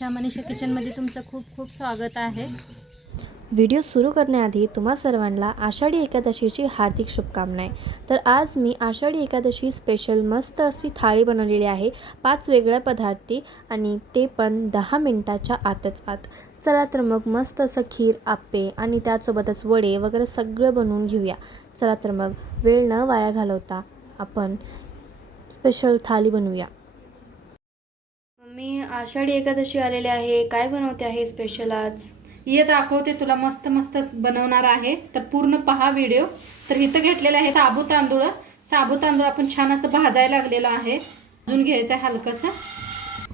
मनीषा किचनमध्ये तुमचं खूप खूप स्वागत आहे। व्हिडिओ सुरू करण्याआधी तुम्हा सर्वांना आषाढी एकादशीची हार्दिक शुभकामनाएं। तर आज मी आषाढी एकादशी स्पेशल मस्त अशी थाळी बनवलेली आहे, 5 वेगळ्या पदार्थी आणि ते पण 10 मिनिटाच्या आतच आत। चला तर मग मस्त असं खीर, आप्पे आणि त्यासोबतच वडे वगैरे सगळं बनवून घेऊया। चला तर मग वेळ न वाया घालवता आपण स्पेशल थाळी बनवूया। मी आषाढी एकादशी आलेली आहे, काय बनवते आहे स्पेशल आज ये दाखवते तुला, मस्त मस्त बनवणार आहे, तर पूर्ण पहा व्हिडिओ। तर इथं घेतलेले आहेत साबू तांदूळ। साबू तांदूळ आपण छान असं भाजायला लागलेलं आहे, भाजून घ्यायचं आहे हलकंसं।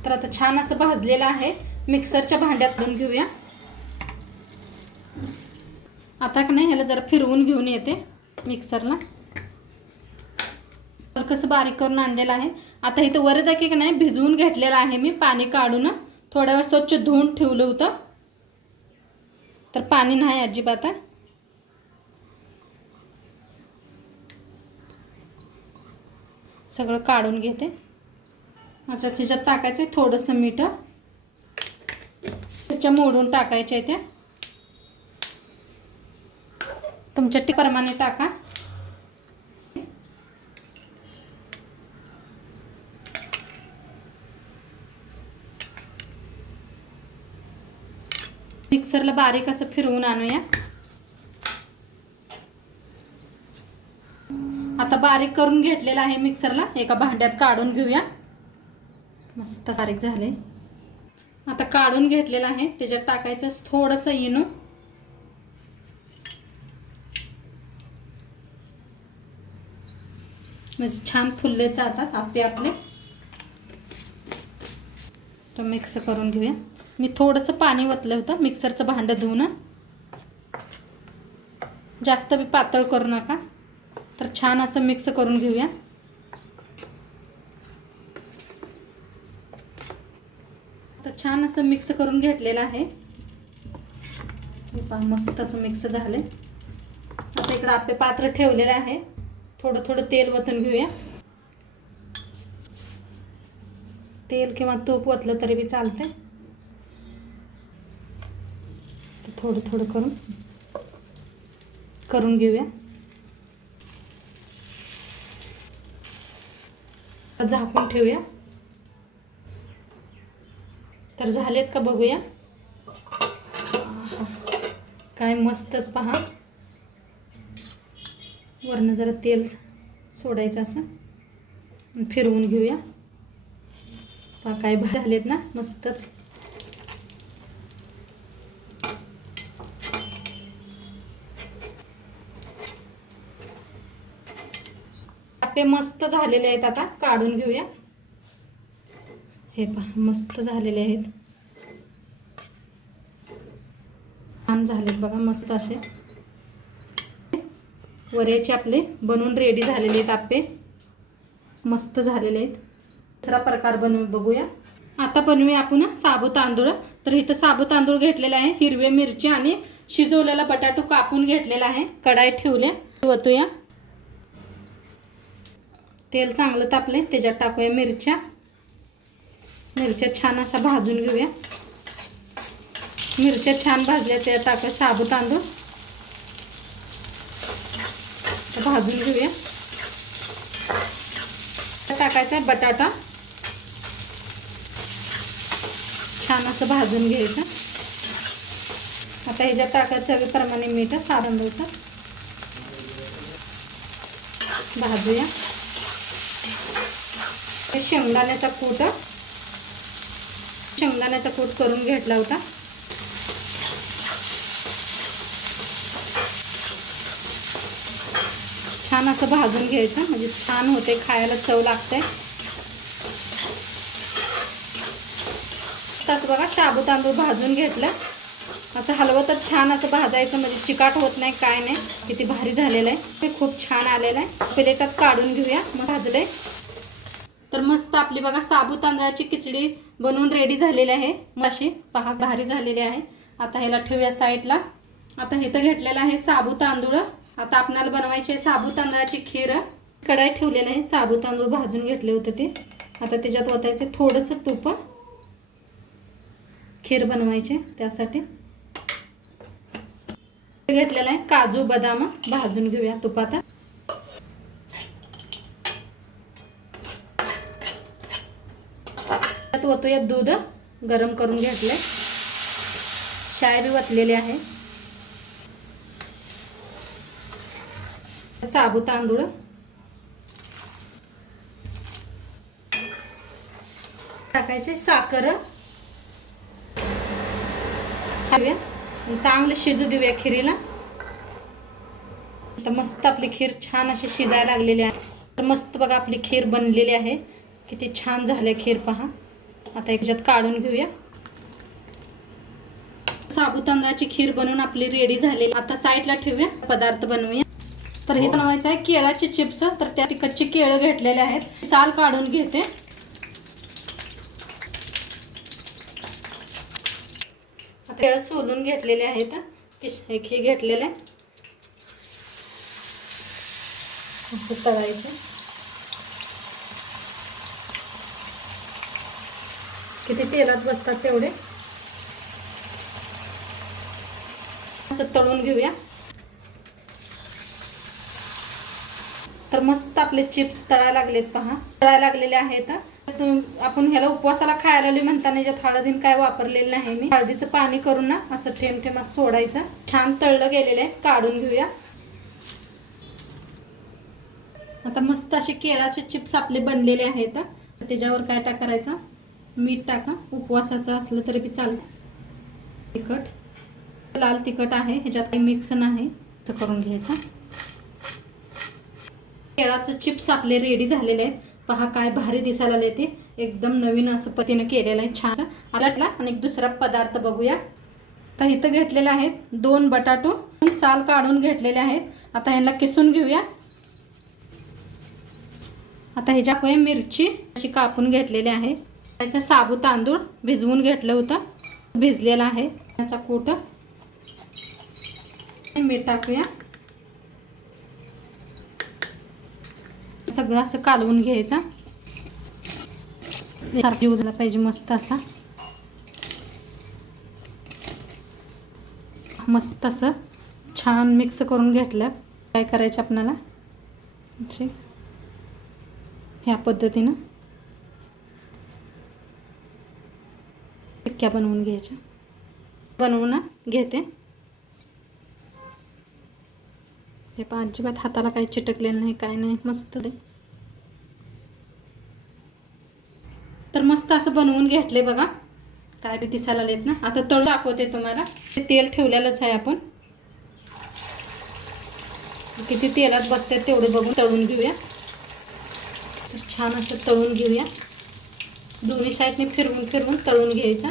तर आता छान असं भाजलेलं आहे, मिक्सरच्या भांड्यात काढून घेऊया। आता का नाही ह्याला जरा फिरवून घेऊन येते मिक्सरला, हलकंसं बारीक करून आणलेलं आहे। आता इथं वरदा की नाही भिजवून घेतलेलं आहे मी, पाणी काढून थोडा वेळ स्वच्छ धुवून ठेवलं होतं, तर पाणी नाही अजिबात। सगळं काढून घेते। आता त्याच्यात टाकायचं थोडंसं मीठ, त्याच्या मोडून टाकायचे त्या, तुमच्या प्रमाणे टाका। मिक्सरला बारीक असं फिरवून आणूया। आता बारीक करून घेतलेला आहे मिक्सरला, एका भांड्यात काढून घेऊया। मस्त बारीक झाले, आता काढून घेतलेला आहे, त्याच्यात टाकायचं थोडंसं इनो, म्हणजे छान फुलले जातात आप्पे आपले। तर मिक्स करून घेऊया। मी थोडंसं पाणी ओतलं होतं मिक्सरचं भांडं धुवून, जास्त बी पातळ करू नका। तर छान असं मिक्स करून घेऊया। तर छान असं मिक्स करून घेतलेलं आहे, पहा मस्त असं मिक्स झाले। आता इकडे आप्पे पात्र ठेवलेलं आहे, थोडं थोडं तेल ओतून घेऊया। तेल किंवा तूप ओतलं तरी बी चालते, थोडं थोडं करून घेऊया। झाकून ठेवूया। तर झालेत का बघूया। काय मस्तच पहा, वरनं जरा तेल सोडायचं असं, फिरवून घेऊया। पहा काय झालेत ना मस्तच। आप्पे मस्त झालेले आहेत, आता काढून घेऊया। हे पहा मस्त झालेले आहेत, छान झालेत बघा, मस्त असे वड्याचे आपले बनवून रेडी झालेले आहेत आप्पे, मस्त झालेले आहेत। दुसरा प्रकार बनवून बघूया। आता बनवूया आपण साबू तांदूळ। तर इथं साबू तांदूळ घेतलेला आहे, हिरव्या मिरची आणि शिजवलेला बटाटू कापून घेतलेला आहे, कढाई ठेवले, ओतूया। तेल चांगलं तापले, त्याच्यात टाकूया मिरच्या छान अशा भाजून घेऊया। मिरच्या छान भाजल्या, त्यात टाकूया साबू तांदूळ, भाजून घेऊया। टाकायचा आहे बटाटा, छान असं भाजून घ्यायचं। आता ह्याच्यात टाकायचं चवीप्रमाणे मीठ, तांदूळचं भाजूया। शेंगदाण्याचा कूट करून घेतला होता, छान असं भाजून घ्यायचं, म्हणजे छान होते, खायला चव लागते। तसं बघा साबू तांदूळ भाजून घेतलं, असं हलवतच छान असं भाजायचं, म्हणजे चिकाट होत नाही, काय नाही। किती भारी झालेलं आहे, ते खूप छान आलेलं आहे। प्लेटात काढून घेऊया, मग भाजले। तर मस्त आपली बघा साबू तांदळाची खिचडी बनवून रेडी झालेली आहे, अशी पहा भारी झालेली आहे। आता ह्याला ठेवूया साईडला। आता इथं घेतलेला आहे साबू तांदूळ, आता आपल्याला बनवायची आहे साबू तांदळाची खीर। कढाई ठेवलेलं आहे, साबू तांदूळ भाजून घेतले होते ते, आता त्याच्यात ओतायचे थोडंसं तूप, खीर बनवायची त्यासाठी घेतलेला आहे काजू बदाम भाजून घेऊया तुपात. त्यात ओतूया दूध गरम करून घेतले. शाय बी वतलेली आहे. साबू तांदूळ टाकायचे. साखर खाऊया. चांगलं शिजू देऊया खिरीला. तर मस्त आपली खीर छान अशी शिजायला लागलेली आहे. तर मस्त बघा आपली खीर बनलेली आहे. किती छान झाले खीर पहा. आता एकच्यात काढून घेऊया. साबू तांदळाची खीर बनवून आपली रेडी झालेली. आता साईडला ठेवूया. पदार्थ बनवूया. तर हे बनवायचं आहे केळाचे चिप्स. तर त्या कच्चे केळं घेतलेले आहेत. साल काढून घेते. आता केळं सोलून घेतलेले आहेत. एक हे घेतलेले असं तळायचे. किती तेलात बसतात तेवढे असं तळून घेऊया. तर मस्त आपले चिप्स तळायला लागलेत पहा. तळायला लागलेले आहेत. आपण ह्याला उपवासाला खायला आले म्हणताना याच्यात हळदीन काय वापरलेलं नाही मी. हळदीचं पाणी करून ना असं थेंब थेंब सोडायचं. छान तळलं गेलेले आहेत. काढून घेऊया. आता मस्त असे केळाचे चिप्स आपले बनलेले आहेत. त्याच्यावर काय टाकायचं मीठ टाका. उपवासाचं असलं तरी बी चालतं. तिखट लाल तिखट आहे. ह्याच्यात काही मिक्स नाही. असं करून घ्यायचं. केळाचं चिप्स आपले रेडी झालेले आहेत. पहा काय भारी दिसायला आले ते. एकदम नवीन असं पद्धतीने केलेलं आहे छान. आलाटला आणि एक दुसरा पदार्थ बघूया. तर इथं घेतलेले आहेत 2 बटाटो. साल काढून घेतलेले आहेत. आता ह्यांना किसून घेऊया. आता ह्याच्यात मिरची अशी कापून घेतलेली आहे. त्याचा साबू तांदूळ भिजवून घेतलं होतं. भिजलेला आहे. त्याचा कूट मीठ टाकूया. सगळं असं कालवून घ्यायचं. सारखं उजला पाहिजे मस्त असा. मस्त असं छान मिक्स करून घेतलं. काय करायचं आपल्याला ह्या पद्धतीनं टिक्क्या बनवून घ्यायच्या. बनवून घेते. हे पण अजिबात हाताला काही चिटकलेलं नाही काय नाही. मस्त तर मस्त असं बनवून घेतले बघा. काय बी दिसायला आलेत ना. आता तळून दाखवते तुम्हाला. ते तेल ठेवलेलंच आहे आपण. किती तेलात बसते तेवढे बघून तळून घेऊया. तर छान असं तळून घेऊया. दोन्ही साईडने फिरवून फिरवून तळून घ्यायचा.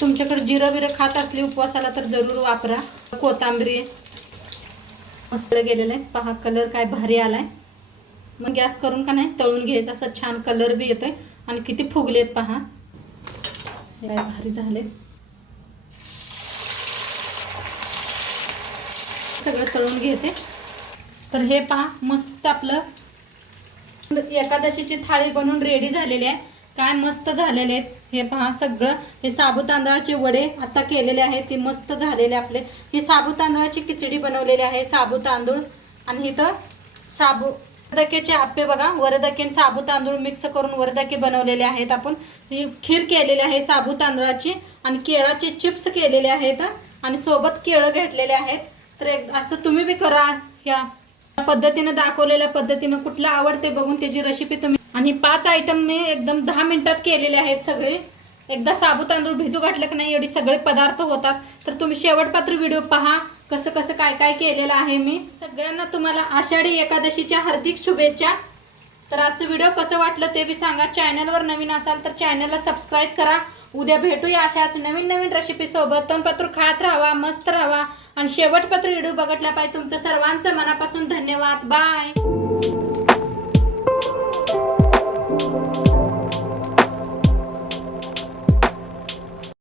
तुमच्याकडे जिरं बिरं खात असले उपवासाला तर जरूर वापरा. कोथिंबीर मस्त गेलेलं आहे पहा. कलर काय भारी आलाय. मग गॅस करून का नाही तळून घ्यायचं. असं छान कलर बी येतोय. आणि किती फुगलेत पहा. काय भारी झाले. सगळं तळून घेते. तर हे पहा मस्त आपलं एकादशीची थाळी बनवून रेडी झालेली आहे. काय मस्त झालेले आहेत. हे पहा सगळं हे साबू तांदळाचे वडे आता केलेले आहेत. ते मस्त झालेले आपले. ही साबू तांदळाची खिचडी बनवलेली आहे. साबू तांदूळ आणि इथं वरदक्याचे आप्पे बघा. वरदके आणि साबू तांदूळ मिक्स करून वरदके बनवलेले आहेत आपण. ही खीर केलेली आहे साबू तांदळाची. आणि केळाचे चिप्स केलेले आहेत. आणि सोबत केळं घेतलेले आहेत. तर असं तुम्ही बी करा. ह्या पद्धतीने दाखवलेल्या पद्धतीने कुठलं आवडते बघून त्याची रेसिपी तुम्ही. आणि 5 आयटम मी एकदम 10 मिनिटात केलेले आहेत सगळे. एकदा साबू तांदूळ भिजू घातलं की नाही एवढे सगळे पदार्थ होतात. तर तुम्ही शेवटपात्र व्हिडिओ पहा. कसं कसं काय काय केलेलं आहे मी. सगळ्यांना तुम्हाला आषाढी एकादशीच्या हार्दिक शुभेच्छा. तर आजचं व्हिडिओ कसं वाटलं ते बी सांगा. चॅनलवर नवीन असाल तर चॅनलला सबस्क्राईब करा. उद्या भेटूया अशाच नवीन नवीन रेसिपी सोबत. तोंडपत्र खात राहावा, मस्त राहावा आणि शेवटपत्र व्हिडिओ बघितला पाहिजे. तुमचं सर्वांचं मनापासून धन्यवाद. बाय.